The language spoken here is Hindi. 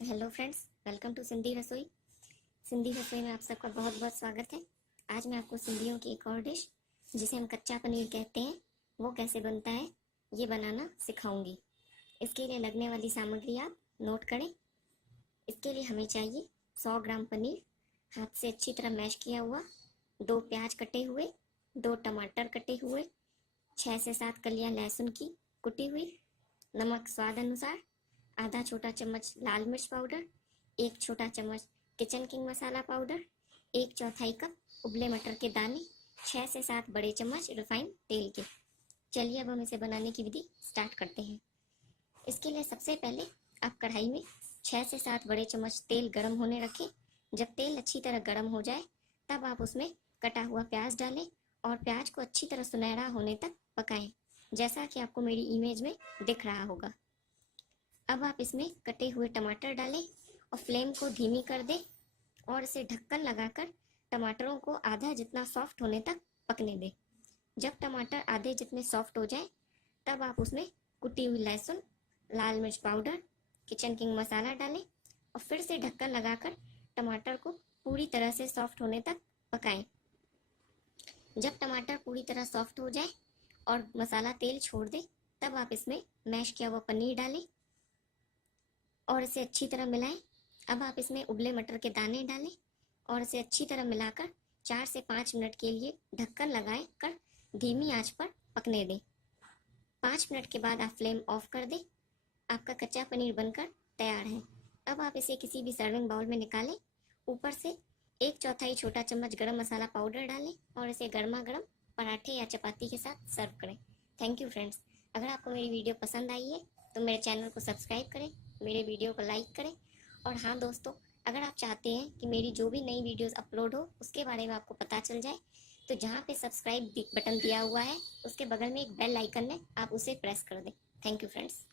Hello friends, welcome to Sindhi Rasoi. Sindhi रसोई में आप सबका बहुत बहुत स्वागत है। आज मैं आपको सिंधियों की एक और डिश जिसे हम कच्चा पनीर कहते हैं वो कैसे बनता है ये बनाना सिखाऊंगी। इसके लिए लगने वाली सामग्री आप नोट करें। इसके लिए हमें चाहिए 100 ग्राम पनीर, हाथ से अच्छी तरह मैश किया हुआ, 2 प्याज कटे हुए, 2 टमाटर कटे हुए, 6 से 7 कलियां लहसुन की कुटी हुई, नमक स्वाद अनुसार, आधा छोटा चम्मच लाल मिर्च पाउडर, 1 छोटा चम्मच किचन किंग मसाला पाउडर, 1/4 कप उबले मटर के दाने, 6 से 7 बड़े चम्मच रिफाइंड तेल के। चलिए अब हम इसे बनाने की विधि स्टार्ट करते हैं। इसके लिए सबसे पहले आप कढ़ाई में 6 से 7 बड़े चम्मच तेल गर्म होने रखें। जब तेल अच्छी तरह गर्म हो जाए तब आप उसमें कटा हुआ प्याज डालें और प्याज को अच्छी तरह सुनहरा होने तक पकाएं, जैसा कि आपको मेरी इमेज में दिख रहा होगा। अब आप इसमें कटे हुए टमाटर डालें और फ्लेम को धीमी कर दें और इसे ढक्कन लगाकर टमाटरों को आधा जितना सॉफ्ट होने तक पकने दें। जब टमाटर आधे जितने सॉफ्ट हो जाए तब आप उसमें कुटी हुई लहसुन, लाल मिर्च पाउडर, किचन किंग मसाला डालें और फिर से ढक्कन लगाकर टमाटर को पूरी तरह से सॉफ्ट होने तक पकाएं। जब टमाटर पूरी तरह सॉफ्ट हो जाए और मसाला तेल छोड़ दे तब आप इसमें मैश किया हुआ पनीर डालें और इसे अच्छी तरह मिलाएं। अब आप इसमें उबले मटर के दाने डालें और इसे अच्छी तरह मिलाकर 4 से 5 मिनट के लिए ढक्कन लगाए कर धीमी आंच पर पकने दें। 5 मिनट के बाद आप फ्लेम ऑफ कर दें। आपका कच्चा पनीर बनकर तैयार है। अब आप इसे किसी भी सर्विंग बाउल में निकालें। ऊपर से 1/4 छोटा चम्मच गरम मसाला पाउडर डालें और इसे गर्मा गर्म पराठे या चपाती के साथ सर्व करें। Thank you friends. अगर आपको मेरी वीडियो पसंद आई है तो मेरे चैनल को सब्सक्राइब करें, मेरे वीडियो को लाइक करें। और हाँ दोस्तों, अगर आप चाहते हैं कि मेरी जो भी नई वीडियोस अपलोड हो उसके बारे में आपको पता चल जाए तो जहाँ पे सब्सक्राइब बटन दिया हुआ है उसके बगल में एक बेल आइकन है, आप उसे प्रेस कर दें। Thank you friends.